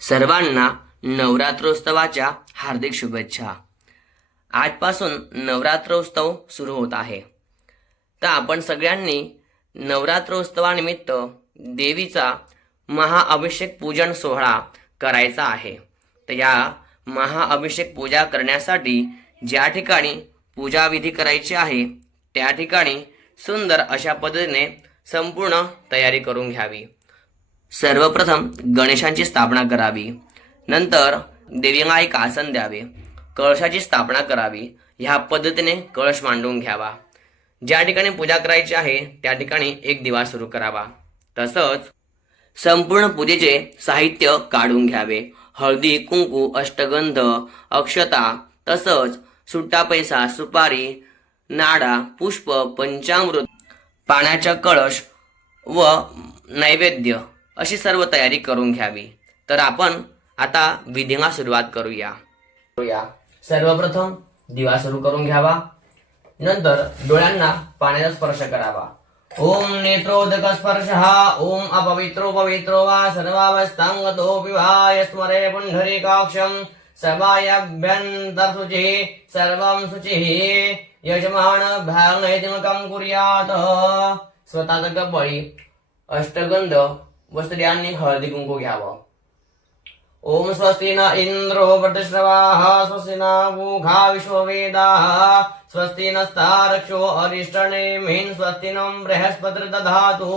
सर्वांना नवरात्रोत्सवाच्या हार्दिक शुभेच्छा। आजपासून नवरात्रोत्सव सुरू होत आहे, तर आपण सगळ्यांनी नवरात्रोत्सवानिमित्त देवीचा महाअभिषेक पूजन सोहळा करायचा आहे। तर या महाअभिषेक पूजा करण्यासाठी ज्या ठिकाणी पूजा विधी करायची आहे त्या ठिकाणी सुंदर अशा पद्धतीने संपूर्ण तयारी करून घ्यावी। सर्वप्रथम गणेशांची स्थापना करावी, नंतर देवीला एक आसन द्यावे, कळशाची स्थापना करावी। ह्या पद्धतीने कळश मांडून घ्यावा। ज्या ठिकाणी पूजा करायची आहे त्या ठिकाणी एक दिवा सुरू करावा। तसंच संपूर्ण पूजेचे साहित्य काढून घ्यावे। हळदी, कुंकू, अष्टगंध, अक्षता, तसंच सुट्टा पैसा, सुपारी, नाडा, पुष्प, पंचामृत, पाण्याचा कळश व नैवेद्य अशी सर्व तयारी करून घ्यावी। तर आपण आता विधीला सुरुवात करूया। सर्वप्रथम दिवा सुरू करून घ्यावा, नंतर डोळ्यांना पाण्याचा स्पर्श करावा। ओम नेत्रोदक स्पर्शः ओम अपवित्रो पवित्रो वा सर्वावस्थांगतो विवाय स्मरे पुंडरीकाक्षं सभायाभ्यन्तरशुचिः सर्वं शुचिः यजमान भागनैतिकं कुर्यात्। स्वतःचा कपळी अष्टगंध व स्त्रियांनी हळदी कुंकू घ्यावं। ओम स्वस्ति न इंद्रो वृद्धश्रवाः स्वस्ति न पूषा विश्ववेदाः स्वस्ति नस्तारक्षो अरिष्टनेमिः स्वस्ति नो बृहस्पतिर्दधातु।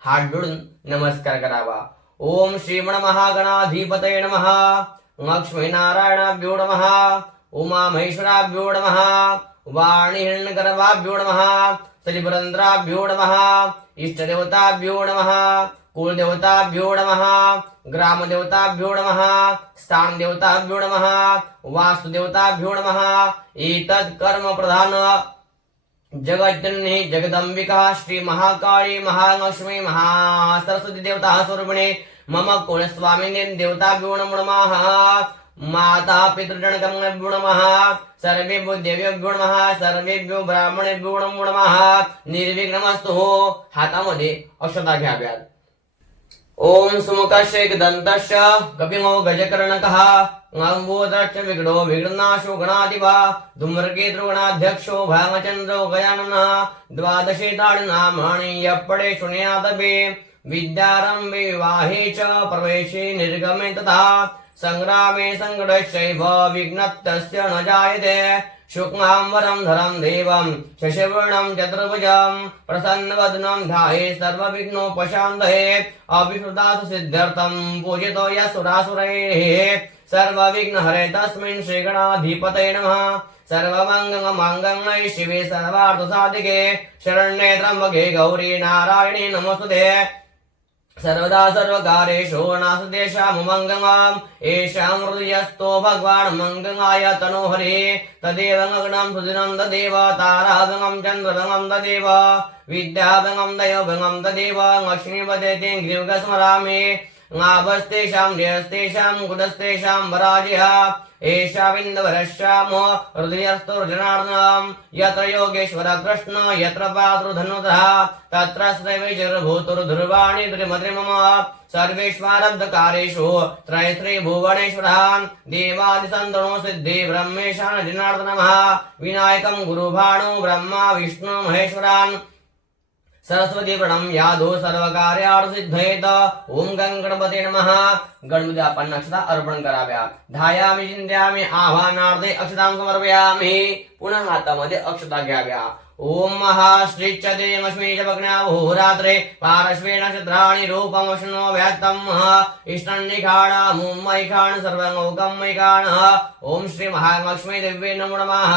हात जोडून नमस्कार करावा। ओम श्रीमण महागणाधिपतये नमः, लक्ष्मीनारायणाभ्यो नमः, उमामहेश्वराभ्यो नमः, वाणीहिरण्यगर्भाभ्यो नमः, श्रीपुरन्द्राभ्यो नमः, इष्टदेवताभ्यो नमः, कुलदेवताभ्यो नमः, ग्रामदेवताभ्यो नमः, स्थानदेवताभ्यो नमः, वास्तुदेवताभ्यो नमः। एतत् कर्म प्रधान जगज्जननी जगदंबिका श्री महाकाली महालक्ष्मी महासरस्वती देवता स्वरूपिणे मम कुलस्वामिनी देवताभ्यो नमो नमः। माता पितृगणगणभ्यो नमः, सर्वेभ्यो देवेभ्यो नमः, सर्वेभ्यो ब्राह्मणेभ्यो नमो नमः। निर्विघ्नमस्तु। हातामध्ये अक्षता घ्याव्यात। ओम सुमुखस्य दन्तस्य कपिमो गजकर्णकः लंबोदरश्च विघ्नो विघ्ननाशो गणाधिपा धूम्रकेतु गणाध्यक्षो भागचन्द्रो गजाननः। द्वादशे तानि नामानि यः पठे शृणुयादपि विद्यारम्भे विवाहे च प्रवेशे निर्गमे तथा संग्रामे संकटश्चैव विघ्नस्तस्य न जायते। शुक्लाम्बरं धरं देवं शशिवर्णं चतुर्भुजं प्रसन्नवदनं ध्याये सर्वविघ्नोपशान्तये। अभिष्टार्थं सिद्ध्यर्थं पूजितो यः सुरासुरैः सर्वविघ्नहरे तस्मै श्रीगणाधिपतये नमः। सर्वमङ्गलमाङ्गल्ये शिवे सर्वार्थसाधिके शरण्ये त्र्यम्बके गौरी नारायणी नमोस्तुते। सर्वदा सर्वकारेषु नास्तेषां मङ्गलम् येषां हृदयस्थो भगवान् मङ्गलाय तनोहरि तदेव गगनं सुदिनं तदेव तारागं चन्द्रगं तदेव विद्याभगं दैवभगं तदेव लक्ष्मीपते गिरिवग स्मरामि। लाभस्तेषां जयस्तेषां कुलस्तेषां वराजः एषा विन्दवरश्याम हृदयस्थो जनार्दनम्। यत्र योगेश्वर कृष्ण यत्र पातृधनुधः तत्र श्रीविजयभूतुर्ध्रुवाणि त्रिमद्रि मम। सर्वेष्वारब्धकारेषु त्रयस्त्री भुवनेश्वरः देवादिसन्तनो सिद्धि ब्रह्मेशान जनार्दनः। विनायकं गुरुभाणो ब्रह्मा विष्णु महेश्वरान् सरस्वती प्रणम यादो सर्वकार्यार्थ सिद्धयेत। ओम गणपते नमः। गणपती आपण अक्षता अर्पण कराव्या। ध्यायामि चिंत्यामि आवाहनार्थे अक्षतां समर्पयामि। पुन्हा हातामध्ये अक्षता घ्याव्या। ओम महाश्रीच्यते लक्ष्मी च भग्नावहोरात्रे पार्श्वे नक्षत्राणि रूपमश्नो व्यात्तम् इष्टन्निखाण मुम्मैखाण सर्वलोकमैखाण। ओम श्री महालक्ष्मी देवी नमो नमः।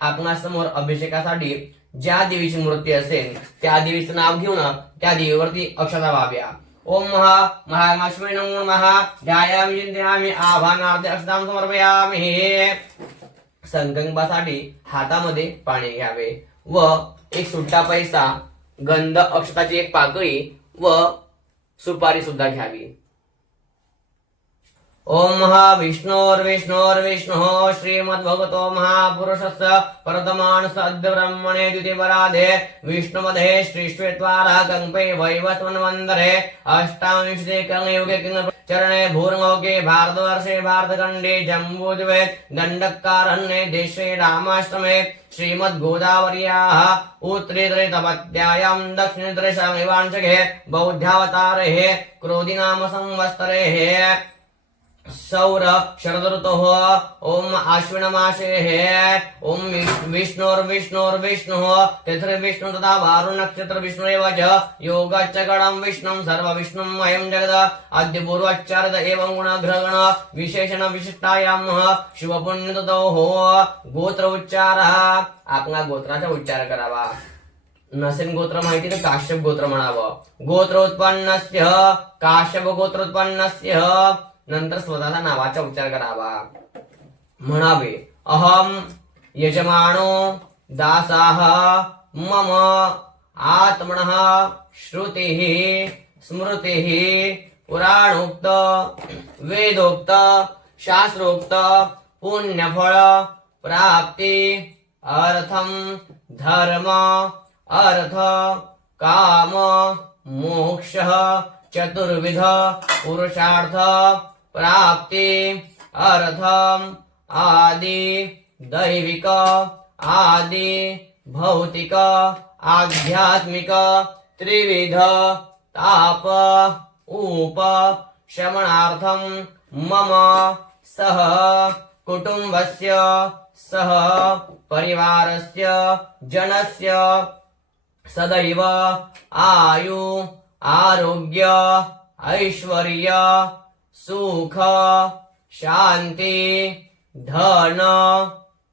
आपणा समोर अभिषेकासाठी ज्या देवीची मूर्ती असेल त्या देवीचं नाव घेऊन त्या देवीवरती अक्षता वाहाव्या। ओम महालक्ष्मी नमो नमः। ध्यायामि चिंतयामि आवाहनार्थे अक्षतां समर्पयामि। संकल्पासाठी हातामध्ये पाणी घ्यावे व एक सुट्टा पैसा, गंध, अक्षताची एक पाकळी व सुपारी सुद्धा घ्यावी। ओम महाविष्णोर्विष्णोर्विष्णुः श्रीमद्भगवतो महापुरुषस्य परतमानस अद्य ब्रह्मणे द्वितीयपराधे विष्णुमधे श्रीश्वेत्वारः कल्पे वैवस्वन्वन्तरे अष्टाविंशति कलयुगे चरणे भूर्मोगे भारतवर्षे भारतखण्डे जम्बूद्वीपे दण्डकारण्ये देशे रामाश्रमे श्रीमद्गोदावर्याः उत्तरेतरे तपत्यायां दक्षिणेतरे शमिवांशके बौद्धावतारेः क्रोधिनाम संवत्सरेः सौर शरद ऋतुः ओम आश्विन मासे ओम विष्णुर्विष्णुर्विष्णुः तिथिर्विष्णु तथा वारु नक्षत्र विष्णुरेव च योगच्चकडं विष्णुं सर्वविष्णुं अयं जगद अद्य पूर्वच्चारद एवं गुणग्रहण विशेषण विशिष्टायां शुभपुण्यततोः गोत्र उच्चारः आपला गोत्राचा उच्चार करावा नसेल गोत्र माहिती तर काश्यप गोत्र म्हणावं गोत्रोत्पन्नस्य काश्यप गोत्रोत्पन्नस्य नंतर स्वतःच्या नावाचा उच्चार करावा म्हणावे अहम यजमानो दासाः मम आत्मनः श्रुतिः स्मृतिः पुराणोक्त वेदोक्त शास्त्रोक्त पुण्यफळ प्राप्ति अर्थम धर्म अर्थ काम मोक्षः चतुर्विध पुरुषार्थ प्राप्ति अर्थम आदि दैविक आदि भौतिक आध्यात्मिक त्रिविध ताप उप शमनार्थम मम सह कुटुंबस्य सह परिवारस्य जनस्य सदैव आयु आरोग्य ऐश्वर्य सुख शांति धन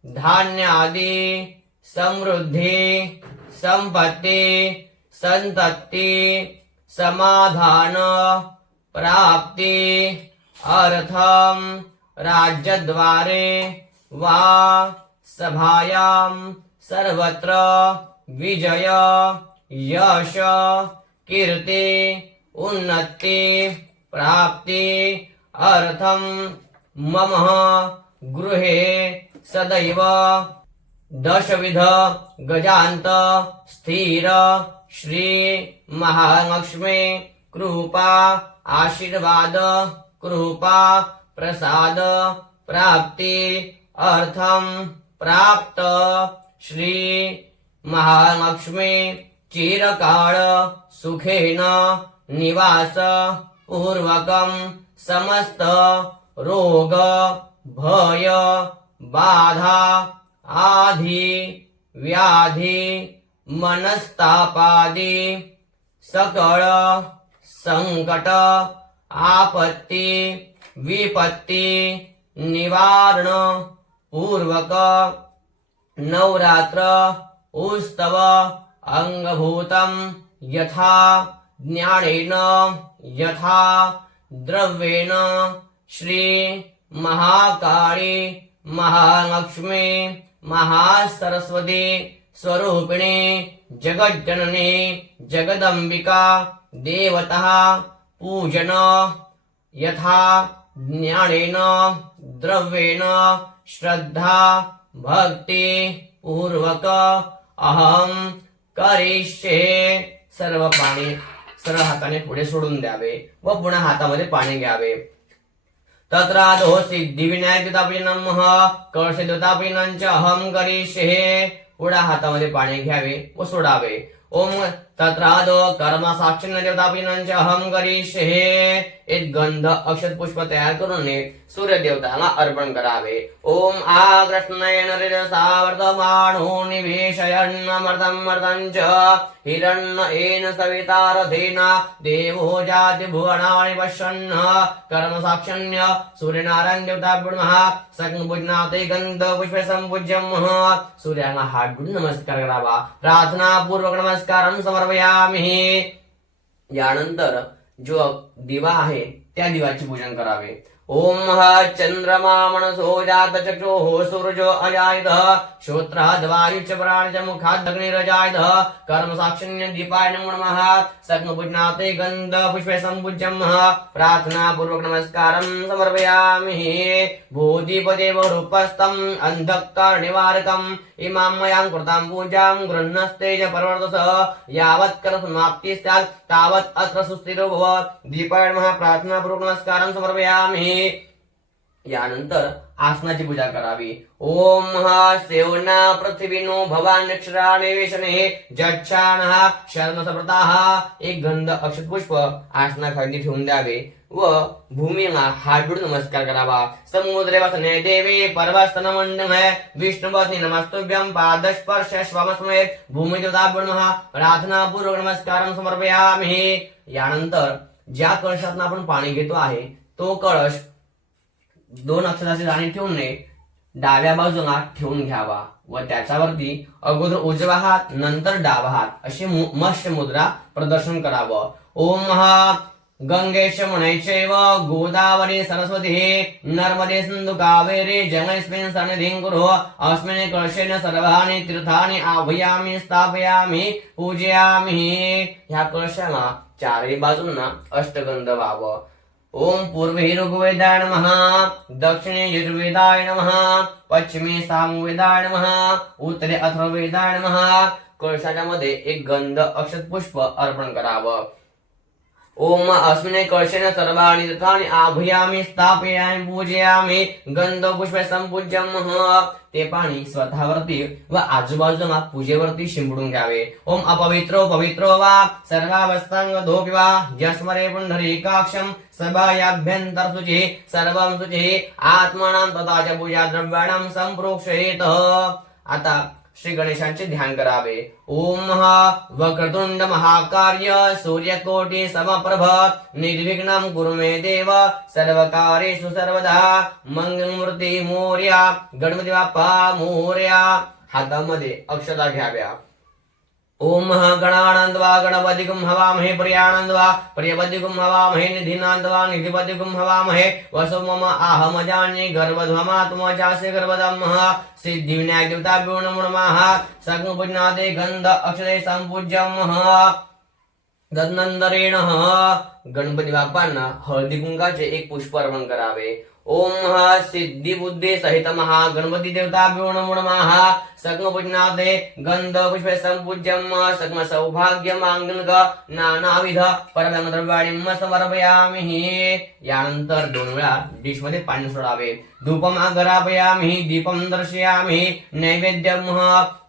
धान्यादि समृद्धि संपत्ति संतति समाधान प्राप्ति अर्थम राज्यद्वारे वा सभायां सर्वत्र विजय यश कीर्ति उन्नति प्राप्ति अर्थम मम गृहे सदैव दशविध गजांत स्थिर श्री महालक्ष्मी कृपा आशीर्वाद कृपा प्रसाद प्राप्ति अर्थम प्राप्त श्री महालक्ष्मी चिरकाल सुखेन निवास पूर्वकम समस्त रोग भय बाधा आधि व्याधि मनस्तापादि सकळ संकट आपत्ति विपत्ति निवारण पूर्वक नवरात्र उत्सव अंगभूतम यथा ज्ञानेन यथा द्रव्येण श्री महाकाली महालक्ष्मी महासरस्वती स्वरूपिणी जगज्जननी जगदंबिका देवता पूजन यथा ज्ञानेन द्रव्येण श्रद्धा भक्ति पूर्वक अहम करिष्ये सर्व पाणी सरळ हाताने पुढे सोडून द्यावे व पुन्हा हातामध्ये पाणी घ्यावे तत्रादो सिद्धिविनायकदेवतापिनमः कळशदेवतापिनंच अहम करिष्ये पुढे हातामध्ये पाणी घ्यावे व सोडावे ओम तत्रादो कर्म साक्षिण्य देवतापिनंच अहम करिष्ये एक गंध अक्षत पुष्प तयार करून सूर्य देवताला अर्पण करावे ओम आकृष्णेन रजसा वर्तमानो निवेशयन्नमर्तमर्तं च हिरण्येन सवितारथेन देवो जाति भुवनानि पश्यन् कर्म साक्षण्य सूर्यनारायण देवताभ्यः संपूजनाते गंध पुष्प संपूज्यम सूर्याला हात जोडून नमस्कार करावा प्रार्थना पूर्वक नमस्कारं समर्पयामि यानंतर जो दिवा आहे त्या दिवाचे पूजन करावे ओम चंद्रमा मनसो जातचक्षुः सूर्यो अजायतः श्रोत्राद् वायुश्च प्राणश्च मुखाद् अग्निरजायतः कर्म साक्षिण्य दीपाय नमो नमः सक्मपुज्ञाते गन्ध पुष्पे सम्पूज्यमः प्रार्थना पूर्वक नमस्कारं समर्पयामि भूतिपदेव रूपस्थम् अन्धकार निवारकम् इमां मयां कृतां पूजां गृह्णस्तेज परवर्तस यावत् कर समाप्ति स्यात् तावत् अत्र सुस्थिरो भव दीपाय नमः प्रार्थना पूर्वक नमस्कारं समर्पयामि यानंतर आसनाची पूजा करावी ओम सेवना पृथ्वीनो भवान अक्षरानिवेशने जच्छानः शरणसप्रताः एक गंध अक्षत पुष्प आसनाखाली ठेवून द्यावे व भूमीला हात जोडून नमस्कार करावा समुद्रे वसने देवी पर्वस्तन मंडमे विष्णुपत्नी नमस्तुभ्यं पादस्पर्श स्वामस्मये भूमिदेवताभ्यो नमः प्रार्थना पूर्वक नमस्कारं समर्पयामि यानंतर ज्या कळशातून आपण पाणी घेतो आहे तो कळश 2 अक्षराचे दाणे ठेवून डाव्या बाजूला ठेवून घ्यावा व त्याच्यावरती अगोदर उजवा हात नंतर डावा हात अशी मत्स्य मुद्रा प्रदर्शन करावं ओम गंगेश मुनैश्चैव गोदावरी सरस्वती नर्मदे सिंधु कावेरी जलस्मिन् सन्निधिं कुरु अस्मिन् कलशेन सर्वाणि तीर्थानि आह्वयामि स्थापयामि पूजयामि ह्या कलशाला चारही बाजूंना अष्टगंध व्हावं ओम पूर्वे ऋग्वेदाय नमः दक्षिणे यजुर्वेदाय नमः पश्चिमे सामवेदाय नमः उत्तरे अथर्ववेदाय नमः कळशाच्या मध्ये एक गंध अक्षत पुष्प अर्पण करावं ओम अस्मिन् कलशेन सर्वाणि तीर्थानि आह्वयामि स्थापयामि पूजयामि गंध पुष्पे सम्पूज्यमः ते पाणी स्वतःवरती व आजूबाजूला पूजेवरती शिंपडून घ्यावे ओम अपवित्रो पवित्रो वा सर्वावस्थांग धोपि वा यस्मरे पुंडरीकाक्षं सभायाभ्यंतर शुचि सर्वं शुचि आत्मनां तथा च पूजा द्रव्याणां संप्रोक्षयेत आता श्री गणेशांचे ध्यान करावे ओम वक्रतुंड महाकार्य सूर्यकोटि समप्रभ निर्विघ्नं कुरु मे देव सर्वकार्येषु सर्वदा मंगलमूर्ती मोरया गणपती बाप्पा मोरया हातामध्ये अक्षता घ्याव्या ओम गणानंदवा गणपतिगुं हवामहे प्रियानंदवा प्रियपतिगुं हवामहे निधिनांदवा निधिपतिगुं हवामहे वसो मम आहमजान्ये गर्भध्वमात्मजासे गर्भदमः सिद्धिविनायक देवताभ्यो नमो नमः सगुणपुज्ञाते गंध अक्षरे संपूज्यमः तदनंतरेण गणपती बाप्पांना हळदी कुंकाचे एक पुष्प अर्पण करावे ओम सिद्धि बुद्धि सहित गणपती देवताभ्यो नमो नमः सगुणपुज्ञाते गंध पुष्पे संपूज्यम सगम सौभाग्य मांगल्क नानाविध परम द्रव्याणि समर्पयामि यानंतर 2 वेळा डिश मध्ये पाणी सोडावे धूपम आगरापयामि दीपम दर्शयामि नैवेद्यम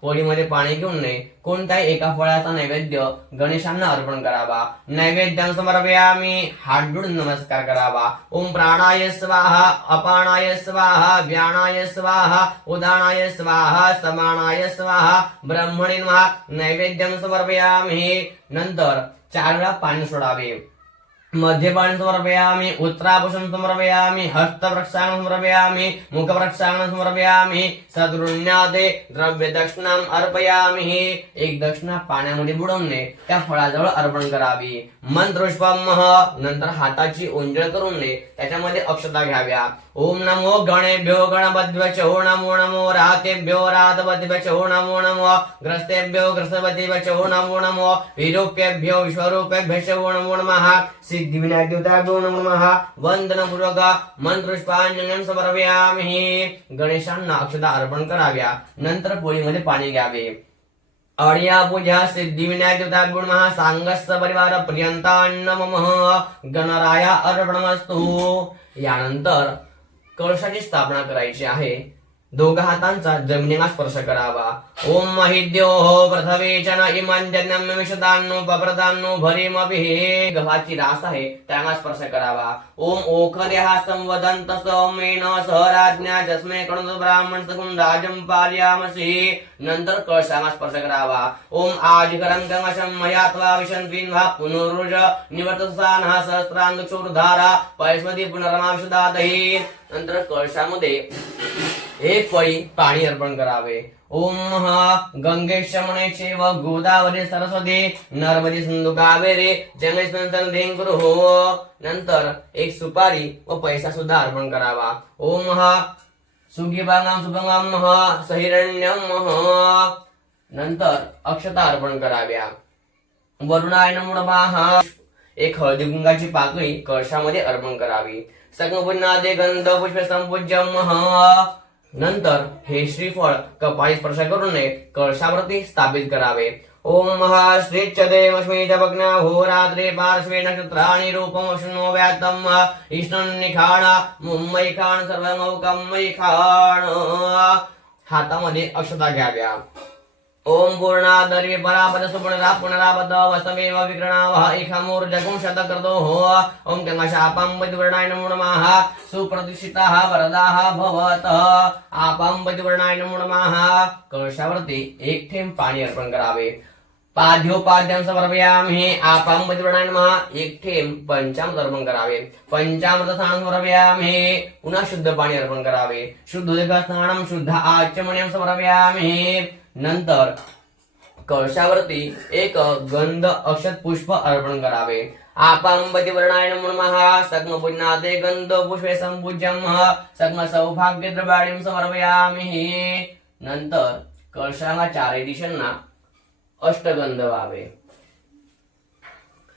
पोळीमध्ये पाणी घेऊन कोणत्याही एका फळाचा नैवेद्य गणेशांना अर्पण करावा नैवेद्यम समर्पयामि हात जोडून नमस्कार करावा ओम प्राणाय स्वाहा अपानाय स्वाहा व्यानाय स्वाहा उदानाय स्वाहा समानाय स्वाहा ब्रह्मणे नमः नैवेद्यम समर्पयामि नंतर 4 वेळा पाणी सोडावे मध्यपाणी समर्पयामि उत्तराभूषण समर्पयामि हस्तप्रक्षालनं समर्पयामि मुखप्रक्षालनं समर्पयामि सद्गृह्णाते द्रव्य दक्षिणाम अर्पयामि एक दक्षिणा पाण्यामध्ये बुडवून त्या फळाजवळ अर्पण करावी मंत्रोष्पम नंतर हाताची ओंजळ करून त्याच्यामध्ये अक्षता घ्याव्या ओम नमो गणेभ्यो गणपतिभ्यो नमो नमो रातेभ्यो रातपतिभ्यो नमो नमो ग्रस्तेभ्यो ग्रस्तपतिभ्यो नमो नमो विरूपेभ्यो विश्वरूपेभ्यो नमो नमः सिद्धिविनायक देवताभ्यो नमो नमः वंदनपूर्वक मंत्रोष्पांजलिं समर्पयामि गणेशांना अक्षता अर्पण कराव्या नंतर पोळीमध्ये पाणी घ्यावे अडिया पूजा सिद्धिविनायक देवताभ्यो नमः सांगस्य परिवार पर्यंतान्न मम गणराया अर्पणमस्तु यानंतर कळशाची स्थापना करायची आहे 2 हातांचा जमिनीला स्पर्श करावा ओम महिद्योः पृथ्वीचन इमंजन्यम विशदान्नो पप्रदान्नो भरीमभिः गव्हाची रास आहे त्याला स्पर्श करावा ओम ओखर्यः संवदन्त सौमेन सहराज्ञा जस्मे कणो ब्राह्मण सकुं राजं पालयामसि नंतर कळशाला स्पर्श करावा ओम आजिकरं गमशं मयात्वा विशन्त्विन्वा पुनरुज निवर्तसानः सहस्रांधक्षुर्धारा पैस्मति पुनरमाविशदादहि नंतर कळशामध्ये एक फळी पाणी अर्पण करावे ओम गंगे शमणे चैव गोदावरी सरस्वती नर्मदे सिंधू कावेरी जलेस्मिन् कुरु हो. नंतर एक सुपारी व पैसा सुद्धा अर्पण करावा. ओम सुगीभांगम सुभंगम सहिरण्यम. नंतर अक्षता अर्पण कराव्या. वरुणाय नमो नमः. एक हळदी कुंकाची पाकळी कळशामध्ये अर्पण करावी. सकपुन्नादे गंध पुष्प संपूज्यम. नंतर हे श्रीफळ कपाळी स्पर्श करून कळशावरती स्थापित करावे. ओम श्रीच्यदेमस्मी च भग्न होरात्रे पार्श्वे नक्षत्राणि रूपम शृणो व्यातम इष्णन्निखाण मुंबई खाण सर्वमौकम खाण. हातामध्ये अक्षता घ्याव्या. ओम पूर्णादर्वी परापद सुपुनरा पुनरापद वसमेव विक्रणावः इखमूर्जगुं शतक्रतो हो. ओम गंगाशापाम्बुवर्णाय नमो नमः. सुप्रतिष्ठिताः वरदाः भवतः. आपाम्बुवर्णाय नमो नमः. कळशावरती एक थेंब पाणी अर्पण करावे. पाद्योपाद्यं समर्पयामि. आपाम्बुवर्णाय नमः. एक थेंब पंचामृत अर्पण करावे. पंचामृत स्नानं समर्पयामि. पुन्हा शुद्ध पाणी अर्पण करावे. शुद्धोदक स्नानं शुद्ध आचमनीयं समर्पयामि. नंतर कळशावरती एक गंध अक्षत पुष्प अर्पण करावे. आपांबती वर्णाय नमो नमः. सक्म पुन्नादे गंध पुष्पे संपूज्यम. सक्म सौभाग्य द्रव्याणीं समर्पयामि. नंतर कळशाला चारही दिशांना अष्टगंध व्हावे.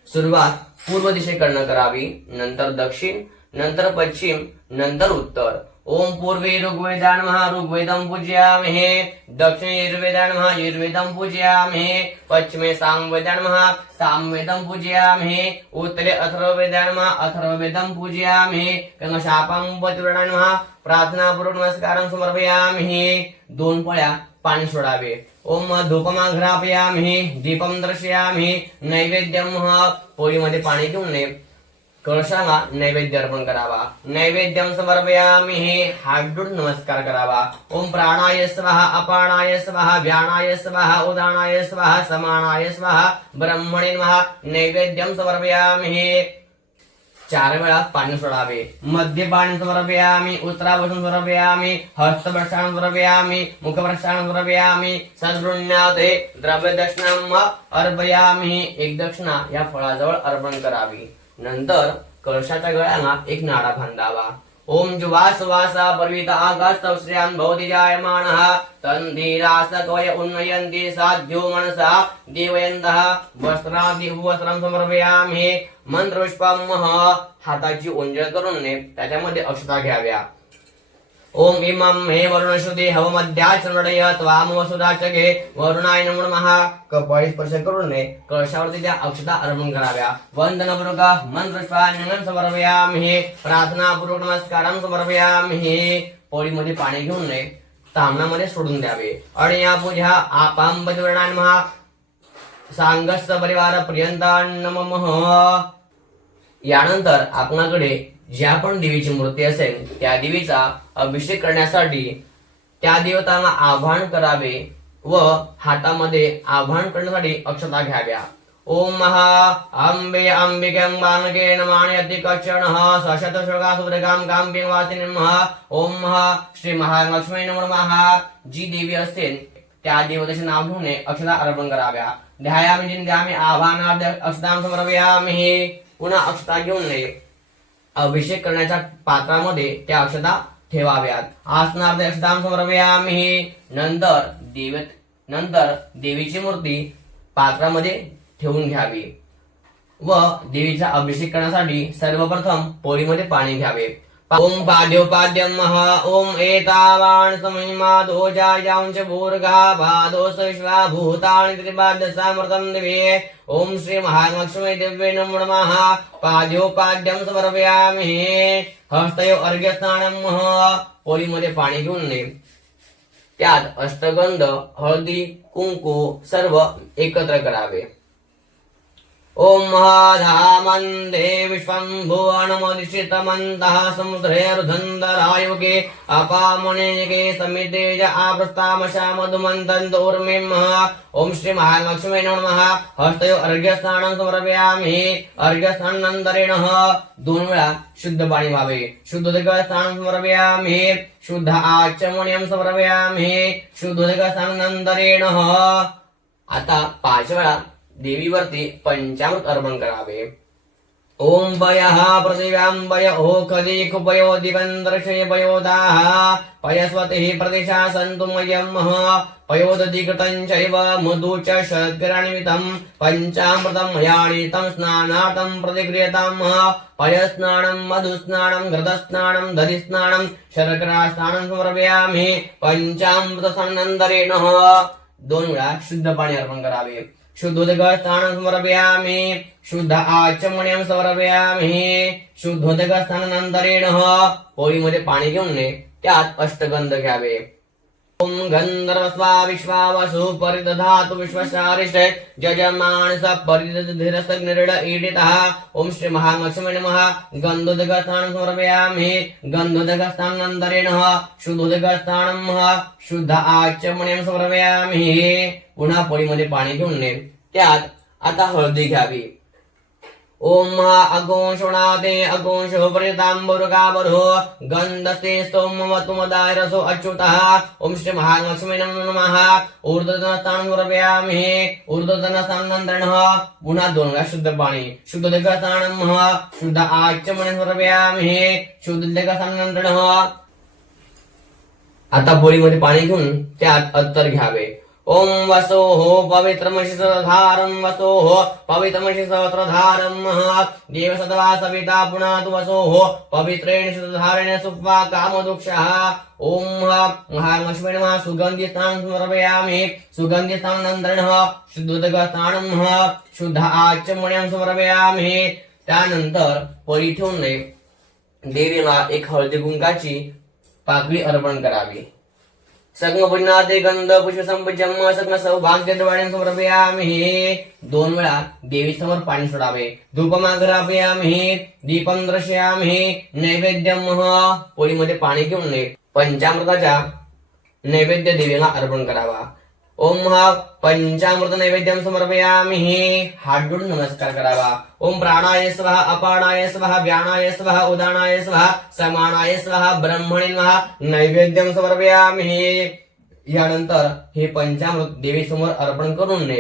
सुरुवात पूर्व दिशेकडनं करावी. नंतर दक्षिण, नंतर पश्चिम, नंतर उत्तर. ओम पूर्वे ऋग्वेदाय नमः. ऋग्वेदं पूजयामहे. दक्षिणे यजुर्वेदाय नमः. यजुर्वेदं पूजयामहे. पश्चिमे सामवेदाय नमः. सामवेदं पूजयामहे. उत्तरे अथर्ववेदाय नमः. अथर्ववेदं पूजयामहे. गंगाशापाम्बुवर्णाय नमः. प्रार्थनापूर्वक नमस्कारं समर्पयामहे. 2 पळ्या पाणी सोडावे. ओम धूपमाघ्रापयामहे. दीपं दर्शयामहे. नैवेद्यं पोळीमध्ये पाणी घेऊन कळशाला नैवेद्य अर्पण करावा. नैवेद्यं समर्पयामि. हात जोडून नमस्कार करावा. ओम प्राणाय स्वाहा. अपानाय स्वाहा. व्यानाय स्वाहा. उदानाय स्वाहा. समानाय स्वाहा. ब्रह्मणे नमः. नैवेद्यं समर्पयामि. 4 वेळा पाणी सोडावे. मध्य पाणी समर्पयामि. उत्तराभूषण समर्पयामि. हस्तप्रक्षालन समर्पयामि. मुखप्रक्षालन समर्पयामि. संगृह्णाते द्रव्य दक्षिणां अर्पयामि. एक दक्षिणा या फळाजवळ अर्पण करावी. नंतर कळशाच्या गळ्याला एक नाडा बांधावा. ओम जुवास वासा पर्वित आकाशौ श्रियान् भवति जायमानः तन्धीरासकवय उन्नयन्ति साध्यो मनसा देवयन्तः. वस्त्रादि वस्त्रं समर्पयामि. मंत्रपुष्पं हाताची ओंजळ करून त्याच्यामध्ये अक्षता घ्याव्या. ओम इमं हे वरुणश्रुती हवमध्याचरणय त्वाम वसुदाचके. वरुणाय नमो नमः. कपाळी स्पर्श करून कळशावरती त्या अक्षता अर्पण कराव्या. वंदनपूर्वक मंत्रपुष्पांजनं समर्पयामि. प्रार्थनापूर्वक नमस्कारं समर्पयामि. पोळीमध्ये पाणी घेऊन तामणामध्ये सोडून द्यावे. आणि या पूजा आपांबवर्णाय नमः. सांगस्स परिवार पर्यंता नमः. यानंतर आपणाकडे ज्या पण देवीची मूर्ती असेल त्या देवीचा अभिषेक करण्यासाठी त्या देवतांना आवाहन करावे व हातामध्ये आवाहन करण्यासाठी अक्षता घ्याव्या. ओम अंबे अंबिकें बाणके नमाण्यति कक्षणः सशत श्लोका सुभद्रां काम्यं वासिनीं. ओम श्री महालक्ष्मी नमो नमः. जी देवी असेल त्या देवतेचे नाव घेऊन अक्षता अर्पण कराव्या. ध्यायामि चिंत्यामि आवाहनार्थ अक्षतां समर्पयामि. पुन्हा अक्षता घेऊन अभिषेक करण्याच्या पात्रामध्ये त्या अक्षता ठेवाव्यात. आसनार्थ अक्षतां समर्पयामि. नंतर देवीची मूर्ती पात्रामध्ये ठेवून घ्यावी व देवीचा अभिषेक करण्यासाठी सर्वप्रथम पोळीमध्ये पाणी घ्यावे. ओम पाद्योपाद्यं ओम एतावान् समिमादो जायांच भूर्गा भादोस विश्वा भूतानि त्रिपाद्यसामृतं दिवे. ओम श्री महालक्ष्मी दिव्ये नमो नमः. पाद्योपाद्यं समर्पयामि. हस्तयो अर्घ्यस्नानं. पोळीमध्ये पाणी घेऊन त्यात अष्टगंध हळदी कुंकू सर्व एकत्र करावे. ओम महाधामन्दे विश्वं भुवनमधिष्ठितमन्तः समुद्रैर्धन्धरायुगे अपामुनेगे समितेज आपृष्टामशामधुमन्तन्तोर्मिमः ओम श्री महालक्ष्मी नमः हस्तयो अर्घ्यस्नानं समर्पयामि अर्घ्यस्नानानन्तरेण 2 वेळा शुद्ध पाणी व्हावे शुद्धोदक स्नानं समर्पयामि शुद्ध आचमनीयं समर्पयामि शुद्धोदक स्नानानन्तरेण आता 5 वेळा देवीवरती पंचामृत अर्पण करावे ओम वयः पृथिव्यां ओखदिकुपयो दिगंधर्षय पयोदाः पयस्वतिः प्रदिशा सन्तु मयमः पयोदधिकृतं चैव मधु च शर्करानिमितं पंचामृतं मयाणीतं स्नानार्थं प्रतिगृह्यताम् पयस्नानं मधुस्नानं घृतस्नानं दधिस्नानं शर्करास्नानं समर्पयामि पंचामृतस्नानानन्तरेण 2 वेळा शुद्ध पाणी अर्पण करावे शुद्धोदक स्नानं समर्पयामि शुद्ध आचमनीयं समर्पयामि शुद्धोदक स्नानानन्तरेण पोळीमध्ये पाणी घेऊन त्यात अष्टगंध घ्यावे ओम गंधर्वस्वा विश्वावसु परिदधातु विश्वशारिष्टे जजमान स परिदधिरसग्निर्ड ईडितः ओम श्री महालक्ष्मी नमः गंधोदक स्नानं समर्पयामि गंधोदक स्नानानन्तरेण शुद्धोदक स्नानं शुद्ध आचमनीयं समर्पयामि पुन्हा पोळीमध्ये पाणी घेऊन त्यात आता हळदी घ्यावी ओम अगोंशोणाते अगोंशो परितांबुरगाबरो गंधस्ते स्तोमवतुमदायरसो अच्युतः ओम श्री महालक्ष्मी नमः ऊर्ध्वतनस्नानं समर्पयामि ऊर्ध्वतनस्नानानन्तरेण पुन्हा 2 वेळा शुद्ध पाणी शुद्धोदक स्नानं शुद्ध आचमनीयं समर्पयामि शुद्धोदक स्नानानन्तरेण आता पोळीमध्ये पाणी घेऊन त्यात अत्तर घ्यावे ओम वसोः पवित्रमशिसधारं वसोः पवित्रमशिसहस्रधारं देवसदवा सविता पुनातु वसोः पवित्रेण शतधारेण सुप्वा कामदुक्षः ओम महालक्ष्मी नमः सुगंधि स्नानं समर्पयामि सुगंधि स्नानानन्तरेण शुद्धोदक स्नानं शुद्ध आचमनीयं समर्पयामि त्यानंतर पोळी ठेवून देवीला एक हळदी कुंकाची पाकळी अर्पण करावी संगपुण्याते गंध पुष्प संपूज्यम सग्न सौभाग्य द्रवाणी समर्पयामि 2 वेळा देवी समोर पाणी सोडावे धूपमाघ्रापयामि दीपं दर्शयामि नैवेद्यम पोळीमध्ये पाणी घेऊन पंचामृताचा नैवेद्य देवीला अर्पण करावा ओम पंचामृत नैवेद्यम समर्पयामि हात जोडून नमस्कार करावा ओम प्राणाय स्वाहा अपानाय स्वाहा व्यानाय स्वाहा उदानाय स्वाहा समानाय स्वाहा ब्रह्मणे नमः नैवेद्यम समर्पयामि यानंतर हे पंचामृत देवी समोर अर्पण करून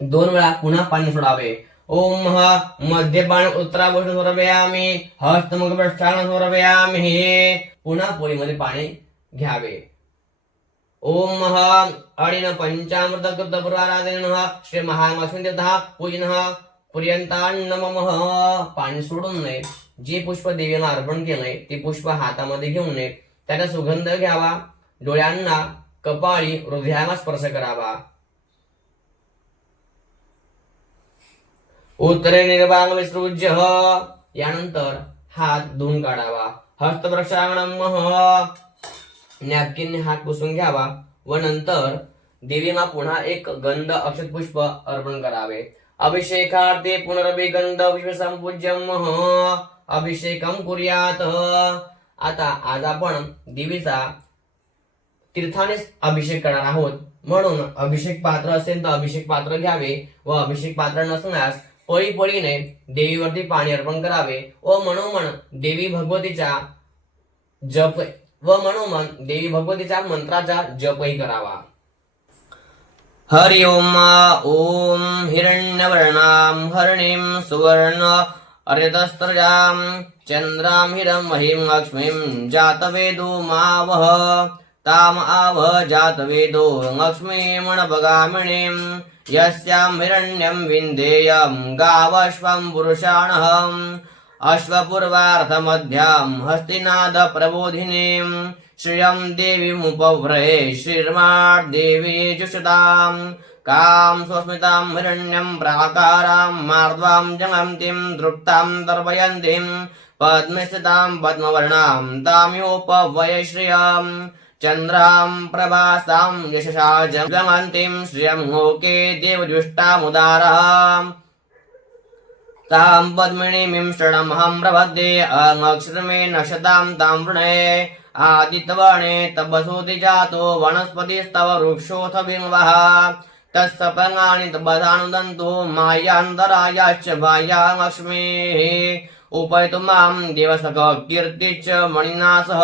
2 वेळा पुन्हा पाणी सोडावे ओम मध्यपान उत्तराभूषण समर्पयामि हस्तमुख प्रक्षालन समर्पयामि पुन्हा पोळीमध्ये पाणी घ्यावे ओम अणिन पंचामृत कृत पुराराधन श्री महालक्ष्मी देवता पूजन पुर्यंतान्नमः पाणी सोडून जे पुष्प देवीला अर्पण केलंय ते पुष्प हातामध्ये घेऊन त्याचा सुगंध घ्यावा डोळ्यांना कपाळी हृदयाला स्पर्श करावा उत्तरे निर्वांग विसृज्य यानंतर हात धुवून काढावा हस्त प्रक्षालनम नॅपकिनने हात पुसून घ्यावा व नंतर देवीला पुन्हा एक गंध अक्षत पुष्प अर्पण करावे अभिषेकार्थे पुनरपि गंध पुष्प संपूज्यम अभिषेकम कुर्यात आता आज आपण देवीचा तीर्थाने अभिषेक करणार आहोत म्हणून अभिषेक पात्र असेल तर अभिषेक पात्र घ्यावे व अभिषेक पात्र नसल्यास पळीने देवीवरती पाणी अर्पण करावे व मनोमन देवी भगवतीचा जप व मनोमन देवी भगवतीच्या मंत्राचा जपही करावा हरि ओम ओम हिरण्यवर्णां हरणीं सुवर्ण अर्यतस्त्रजां चंद्रां हिरण्महीं लक्ष्मीं जातवेदो मावह ताम आवह जातवेदो लक्ष्मीमणपगामिनीं यस्यां हिरण्यं विन्देयं गावश्वं पुरुषाणहम् अश्वपूर्वार्थमध्यां हस्तिनाद प्रबोधिनीं श्रियं देवीमुपव्रये श्रीर्मार्देवी जुषतां कां स्वस्मितां हिरण्यं प्राकारां मार्द्वां जगन्तीं दृप्तां दर्पयन्तीं पद्मस्थितां पद्मवर्णां ताम्योपव्रये श्रियं चन्द्रां प्रभासां यशसा जगन्तीं श्रियं लोके देवजुष्टामुदारः तां पद्मिनीमिं शरणमहं प्रपद्ये अक्षरमे नशतां तां वृणे आदित्यवर्णे तपसोऽधि जातो वनस्पतिस्तव वृक्षोऽथ बिम्बः तस्य पङ्गानि तपसानुदन्तु मायान्तरायाश्च बाह्यालक्ष्मीः उपैतु मां दिवसक कीर्तिश्च मणिना सह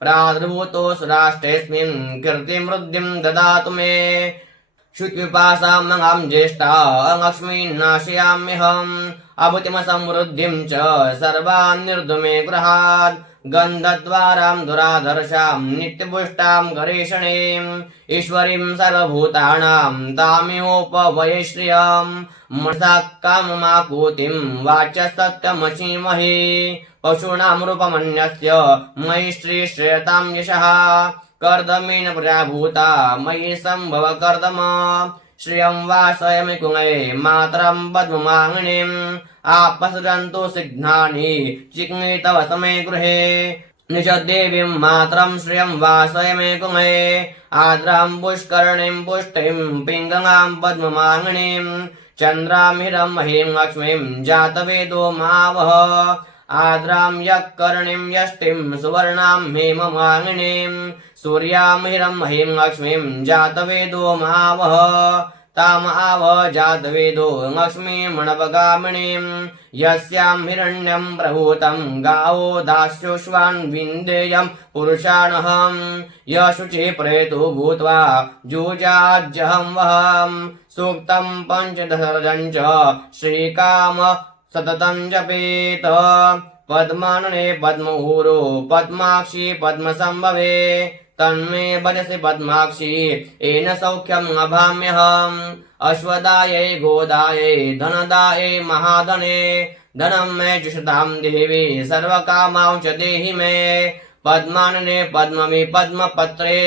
प्रादुर्भूतोऽसु राष्ट्रेऽस्मिन् कीर्तिमृद्धिं ददातु मे श्रुत्पिपासामहं ज्येष्ठा लक्ष्मीन्नाशयाम्यहम् अभूतिमसमृद्धिं च सर्वान् निर्धुमे गृहात् गन्धद्वारां दुराधर्षां नित्यपुष्टां गरीषणीम् ईश्वरीं सर्वभूतानां तामिहोपवये श्रियं मनसा काममाकुतिं वाच्य सत्यमचीमहि पशूनां रूपमन्यस्य मयि श्रीश्रेयतां यशः कर्दमेन प्रजाभूता मयि सम्भव कर्दम श्रियं वासयमि कुङ्गे मातरं पद्ममाङ्गणीम् आपसजन्तु सिघ्नानि चिक्ङे तव समे गृहे निजदेवीं मातरं श्रियं वासयमि कुङ्गे आद्रां पुष्करणीं पुष्टिं पिङ्गळां पद्ममाङ्गणीं चन्द्रां हिरं महीं लक्ष्मीं जातवेदो मावह आद्रां यक्कर्णीं यष्टिं सुवर्णां हेममाङ्गणीं सूर्यां हिरं महीं लक्ष्मीं जातवेदो मावह ताम आव जातवेदो लक्ष्मीमणवगामिनीं यस्यां हिरण्यं प्रभूतं गावो दास्योश्वान् विन्देयं पुरुषाणहं यशुचि प्रेतो भूत्वा जुजाज्यहं वहं सूक्तं पञ्चदशरजं च श्रीकाम सततं जपेत पद्मानने पद्मऊरो पद्माक्षी पद्मसंभवे तन्मे भजसि पद्माक्षी येन सौख्यम् अभाम्यहम् अश्वदायै गोदायै धनदायै महाधने धनं मे जुषतां देवी सर्वकामां च देहि मे पद्मानने पद्ममि पद्मपत्रे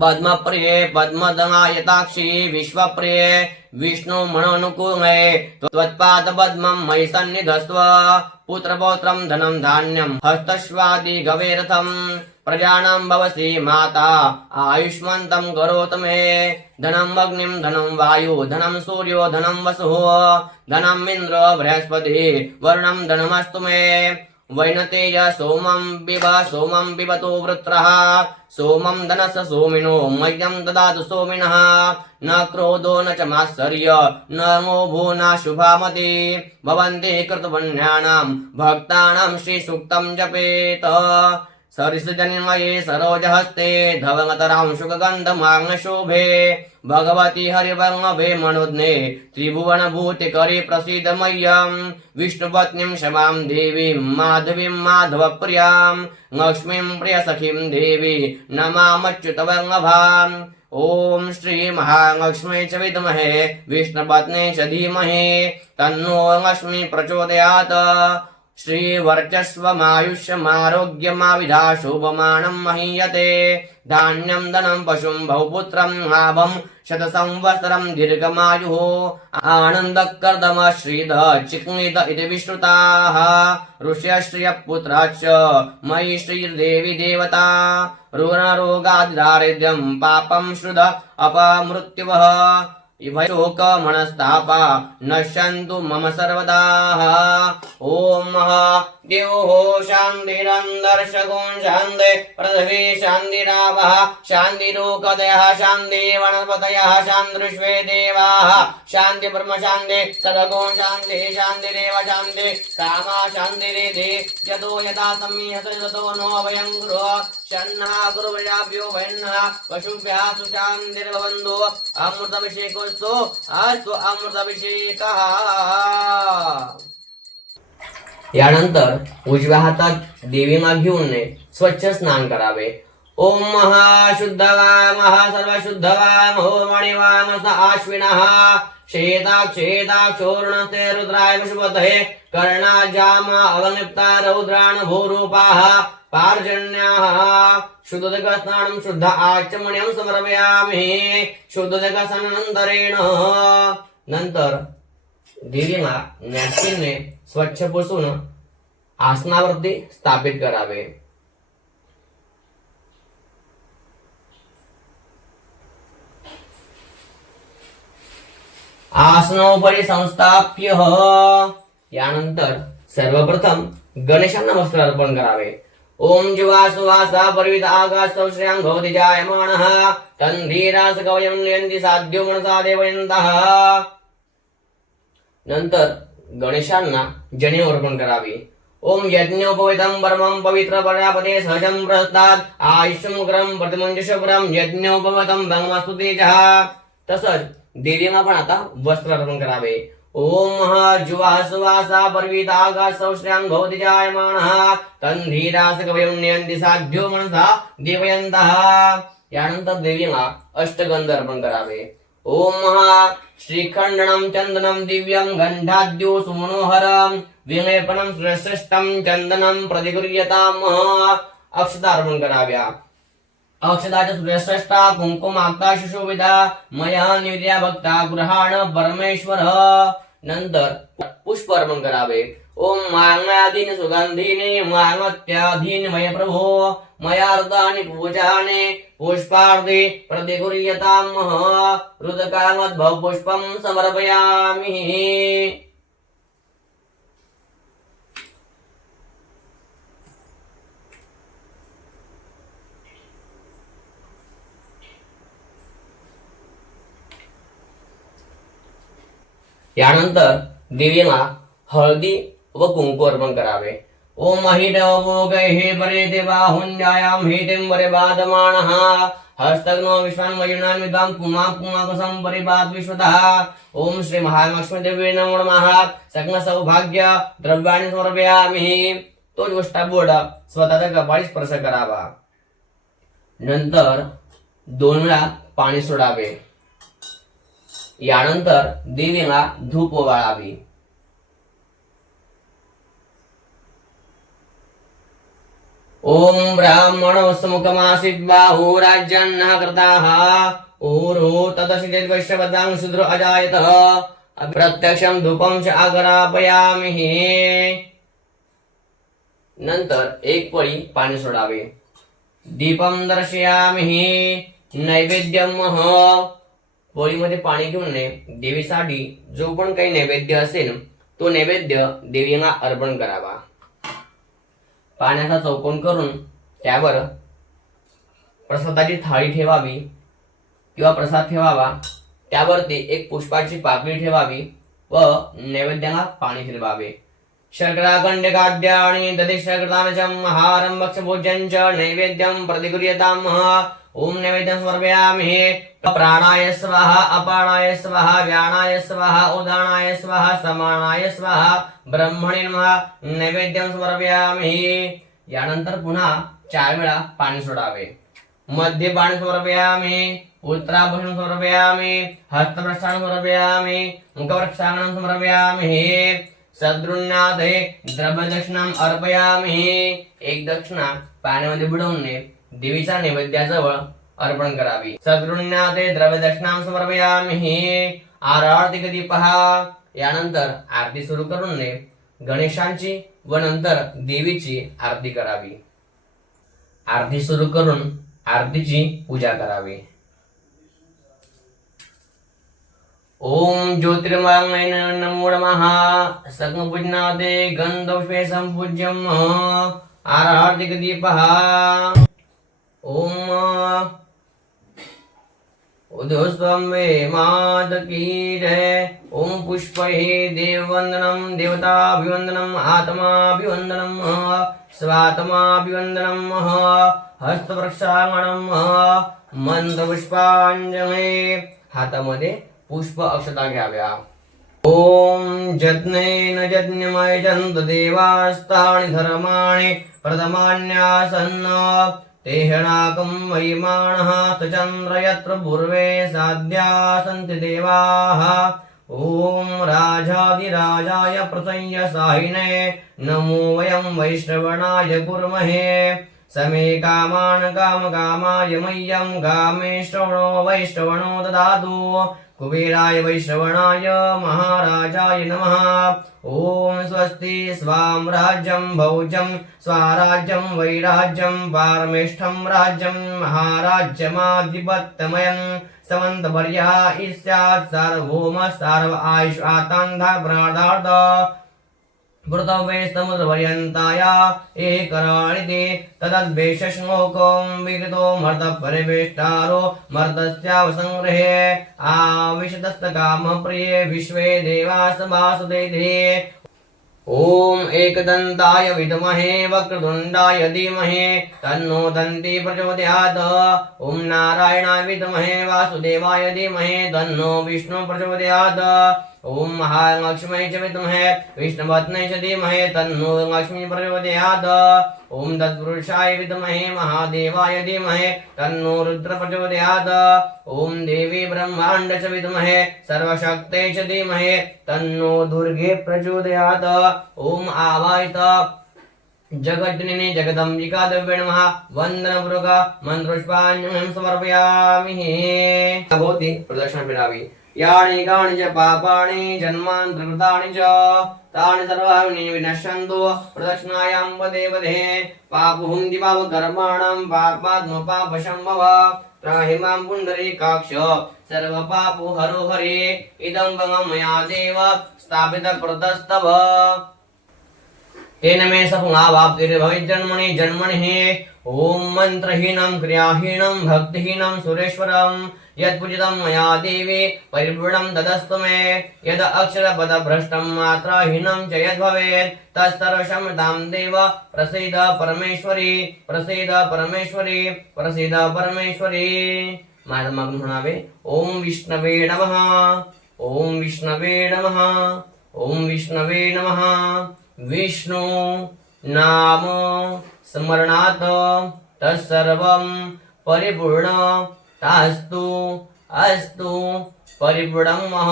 पद्मप्रिये पद्मदनायताक्षी विश्वप्रिये विष्णुमनोनुकूले त्वत्पादपद्मं मयि सन्निधस्व पुत्रपौत्रं धनं धान्यं हस्तश्वादि गवेरथं प्रजानां भवसि माता आयुष्मन्तं करोतु मे धनम् अग्निं धनं वायु धनं सूर्यो धनं वसुः धनम् इन्द्रो बृहस्पति वर्णं धनमस्तु मे वैनतेय सोमं पिबतु वृत्रः सोमं धनस्य सोमिनो मह्यं ददातु सोमिनः न क्रोधो न च मात्सर्य न मोहो न शुभामति भवन्ति कृतपुण्यानां भक्तानां श्रीसूक्तं जपेत सरिसजनिमये सरोजहस्ते धवमतरां शुकगन्धमाग्नशोभे भगवती हरिवङ्गभे मनोज्ञे त्रिभुवनभूतिकरी प्रसीद मह्यं विष्णुपत्नीं क्षमां देवीं माधवीं माधवप्रियां लक्ष्मीं प्रियसखीं देवी नमामच्युतवङ्गभाम् ॐ श्री महालक्ष्मी च विद्महे विष्णुपत्नी च धीमहि तन्नो लक्ष्मी प्रचोदयात् श्रीवर्चस्वमायुष्यमारोग्यमाविधा शोभमानं महीयते धान्यं धनं पशुं बहुपुत्रं लाभं शतसंवत्सरं दीर्घमायुः आनन्दकर्दम श्रीद चिक्लिद इति विश्रुताः ऋष्यश्रियपुत्राश्च मयि श्रीर्देवी देवता ऋणरोगादिदारिद्र्यं पापं श्रुध अपमृत्युवः भयशोकमनस्तापा नश्यन्तु मम सर्वदा ॐ देवो शान्तिरन्तर्षगो शान्ति पृथिवी शान्तिरावः शान्तिरोकदयः शान्ति वनस्पतयः शान्तिर्विश्वे देवाः शान्ति ब्रह्म शान्ति सदगो शान्ति शान्तिरेव शान्ति कामा शान्तिरेधि यतो यथा सम्मीयते ततो नो वयं गृह शन्नः गुरुवृजाभ्यो वयन्नः पशुभ्यः सुशान्तिर्भवन्तु अमृतभिषेकोऽस्तु अस्तु अमृतभिषेकः। यानंतर उजव्या हातात देवीला घेऊन स्वच्छ स्नान करावे। ओम महाशुद्धवाय महासर्वशुद्धवाय महोमणिवाय आश्विनः शेदाक्षोर्णस्ते रुद्राय पशुपतये कर्णाजामा अवनिप्ता रौद्राण भूरूपाः पार्जन्याः शुद्धोदकस्नानं शुद्ध आचमनीयं समर्पयामि। शुद्धोदकस्नानानंतरेण नंतर देवीला नॅपकिनने स्वच्छ पुसून आसनावरती स्थापित करावे। आसनोपरी संस्थाप्य. यानंतर सर्वप्रथम गणेशांना वस्त्र अर्पण करावे. ओम जीवा सुवासा परिवित आकाशौ श्रेयं भवति जायमानः तन्धीरास कवयं नयन्ति साध्यो मनसा देवयन्तः. नंतर गणेशांना जनेऊ अर्पण करावे. ओम यज्ञोपवितं परमं पवित्र प्रजापते सहजं प्रदत्तात् आयुष्यमुग्रं प्रतिमंजुषपुरं यज्ञोपवितं भंगमस्तु तेजः. तसंच देवीला पण आता वस्त्र अर्पण करावे. ओम जुवासुवासा पर्विताकाशौ श्रेयं भवति जायमानः तन्धीरास कवयं नयन्ति साध्यो मनसा देवयन्तः. यानंतर देवीला अष्टगंध अर्पण करावे. ओम श्रीखंडनं चंदनं दिव्यं गंधाद्यो सुमनोहरं विलेपनं श्रेष्ठं चंदनं प्रतिगृह्यताम्. अक्षता अर्पण कराव्या. अक्षताच्या श्रेष्ठा कुंकुमाक्ता सुशोभिता मया निवेद्या भक्ता गृहाण परमेश्वर. नंतर पुष्प अर्पण करावे. ओम मांगल्याधीन सुगंधीने मांगत्याधीन मय प्रभो मयार्दानि पूजाने पुष्पार्धे प्रतिगृह्यताम्. रुदकामद्भव पुष्पं समर्पयामि. यानंतर देवीला हळदी व कुंकू अर्पण करावे. ओम महिडवोगैः परे देवाहुञ्जायां हेतिं परिबाधमानः हस्तग्नो विश्वान्वयुनान् विद्वां पुमाकुसं परिबाध विश्वतः. ओम श्री महालक्ष्मी देवी नमो नमः. सगळ सौभाग्य द्रव्याने समर्पयामि. तोच गोष्ट बोर्ड स्वतःचा कपाळी स्पर्श करावा. नंतर 2 वेळा पाणी सोडावे. यानंतर देवीला धूप ओवाळावी. ओम ब्राह्मणोऽस्मुखमासीत् बाहू राज्यान्नः कृताः ऊरो तदशिदेत् वैश्यवदां शूद्रो अजायतः प्रत्यक्षं धूपं च आग्रापयामि. नंतर 1 पळी पाणी सोडावे. दीपं दर्शयामि. नैवेद्यम. पोळीमध्ये पाणी घेऊन देवीसाठी जो पण काही नैवेद्य असेल तो नैवेद्य देवीला अर्पण करावा. पाण्याचा चौकोन करून त्यावर प्रसादाची थाळी ठेवावी किंवा प्रसाद ठेवावा. त्यावरती एक पुष्पाची पाकळी ठेवावी व नैवेद्याला पाणी फिरवावे. शर्कराखंडिकाद्यानि दधिशर्करानचं महारं भक्षभोज्यं च नैवेद्यं प्रतिगृह्यताम्. ओम नैवेद्यं समर्पयामि. प्राणाय स्वाहा अपानाय स्वाहा व्यानाय स्वाहा उदानाय स्वाहा समानाय स्वाहा ब्रह्मणे नमः. नैवेद्यं समर्पयामि. यानंतर पुन्हा 4 वेळा पाणी सोडावे. मध्ये पाणी समर्पयामि. उत्तराभूषण समर्पयामि. हस्तप्रक्षालनं समर्पयामि. मुखप्रक्षालनं समर्पयामि. सद्गृह्णाते द्रव्यदक्षिणां अर्पयामि. एक दक्षिणा पाण्यामध्ये बुडवून देवीच्या नैवेद्याजवळ अर्पण करावी. सद्गृह्णाते द्रव्यदक्षिणां समर्पयामि. आरती कधी पहा. यानंतर आरती सुरू करून गणेशांची व नंतर देवीची आरती करावी. आरती सुरू करून आरतीची पूजा करावी. ओम ज्योतिर्मय नमो नमः. सकलपूजनाते गंधपुष्पे संपूज्यम्. आरती कधी पहा. ओम उदोस्त्वमे मात की जय. ओम पुष्पैः देववंदनम् देवताभिवंदनम् आत्माभिवंदनम् स्वात्माभिवंदनम् हस्तप्रक्षालनम् मंत्रपुष्पांजली. हातामध्ये पुष्प अक्षता घ्याव्या. ओम जज्ञेन यज्ञमयजन्त देवास्तानि धर्माणि प्रथमान्यासन्न तेहनाकं वैमानः तचन्द्र यत्र पूर्वे साध्या सन्ति देवाः. ओम राजाधिराजाय प्रसंय साहिने नमो वयं वैश्रवणाय कुर्महे. समे कामान् कामकामाय मह्यं कामेश्रवणो वैश्रवणो ददातु. कुबेराय वैश्रवणाय महाराजाय नमः. ओम स्वस्ति स्वाम राज्यं भौजं स्वाराज्यं वैराज्यं पारमेष्ठं राज्यं महाराज्यमाधिपत्यमयं समंतवर्यः ईस्यात् सार्वभौम सर्व आयुष आतान्धा प्राणार्थ पृथ्वे समुद्रपर्यन्ताया एकराणिते तदद्वेषश्लोकं विगतो मर्तपरिवेष्टारो मर्तस्यावसंग्रहे आविशतस्तकामप्रिये विश्वे देवास वासुदेवे ओम एकदन्ताय विद्महे वक्रतुण्डाय धीमहि तन्नो दन्ती प्रचोदयात् ओम नारायणाय विद्महे वासुदेवाय धीमहि तन्नो विष्णु प्रचोदयात् ओम महालक्ष्मी च विद्महे विष्णुपत्नी च धीमहि तन्नो लक्ष्मी प्रचोदयात् ओम तत्पुरुषाय विद्महे महादेवाय धीमहि तन्नो रुद्र प्रचोदयात् ओम देवी ब्रह्मांड च विद्महे सर्वशक्ते च धीमहि तन्नो दुर्गे प्रचोदयात् ओम आवाहित जगज्जननी जगदम्बिका देव्यै नमः वन्दनपूर्वक मन्त्रपुष्पाञ्जलिं समर्पयामि। भवती प्रदक्षिणा फिरावी। यानि कानि च पापानि जन्मान्तरकृतानि च तानि सर्वाणि विनश्यन्तु प्रदक्षिणायां पदे पदे पापहुन्ति पापकर्माणां पापात्मपापशम्भव त्राहि मां पुण्डरीकाक्ष सर्वपापो हरो हरे इदं वंगं मया देव स्थापितकृतस्तव तेन मे सफलावाप्तिर्भवेज्जन्मनि जन्मनि ओम मंत्रहीनं क्रियाहीनं भक्तिहीनं सुरेश्वरं यत्पूजितं मया देवी परिपूर्णं तदस्तु मे यद अक्षरपदभ्रष्टं मात्राहीनं च यद्भवेत् तत्सर्वक्षम्यतां देव प्रसीद परमेश्वरी प्रसीद परमेश्वरी प्रसीद परमेश्वरी। माझं मागून म्हणावे ओम विष्णवे नमः ओम विष्णवे नमः ओम विष्णवे नमः। विष्णु नाम स्मरणात् तत्सर्वं परिपूर्ण तास्तु अस्तु परिपूर्णं मह।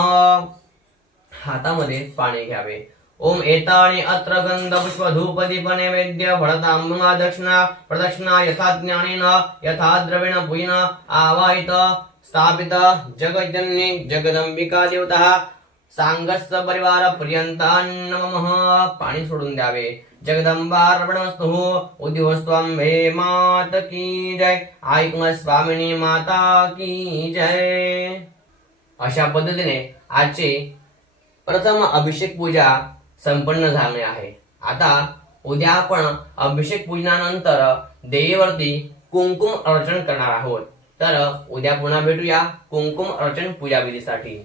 हातामध्ये पाणी घ्यावे। ओम एतानि अत्र गंध पुष्प धूप दीप नैवेद्य फलतांबूला दक्षिणा प्रदक्षिणा यथा ज्ञानेन यथा द्रवेण पुयेन आवाहित स्थापित जगज्जननी जगदंबिका देवता सांगस्य परिवार पर्यंतान् नमः। पाणी सोडून द्यावे। जगदंबार्पणमस्तु उद्योस्त्वंबे मात की जय ऐकम स्वामिनी माता की जय। अशा पद्धतीने आजचे प्रथम अभिषेक पूजा संपन्न झाले आहे। आता उद्या आपण अभिषेक पूजनानंतर देवीवरती कुंकुम अर्चन करणार आहोत। तर उद्या पुन्हा भेटूया कुंकुम अर्चन पूजा विधीसाठी।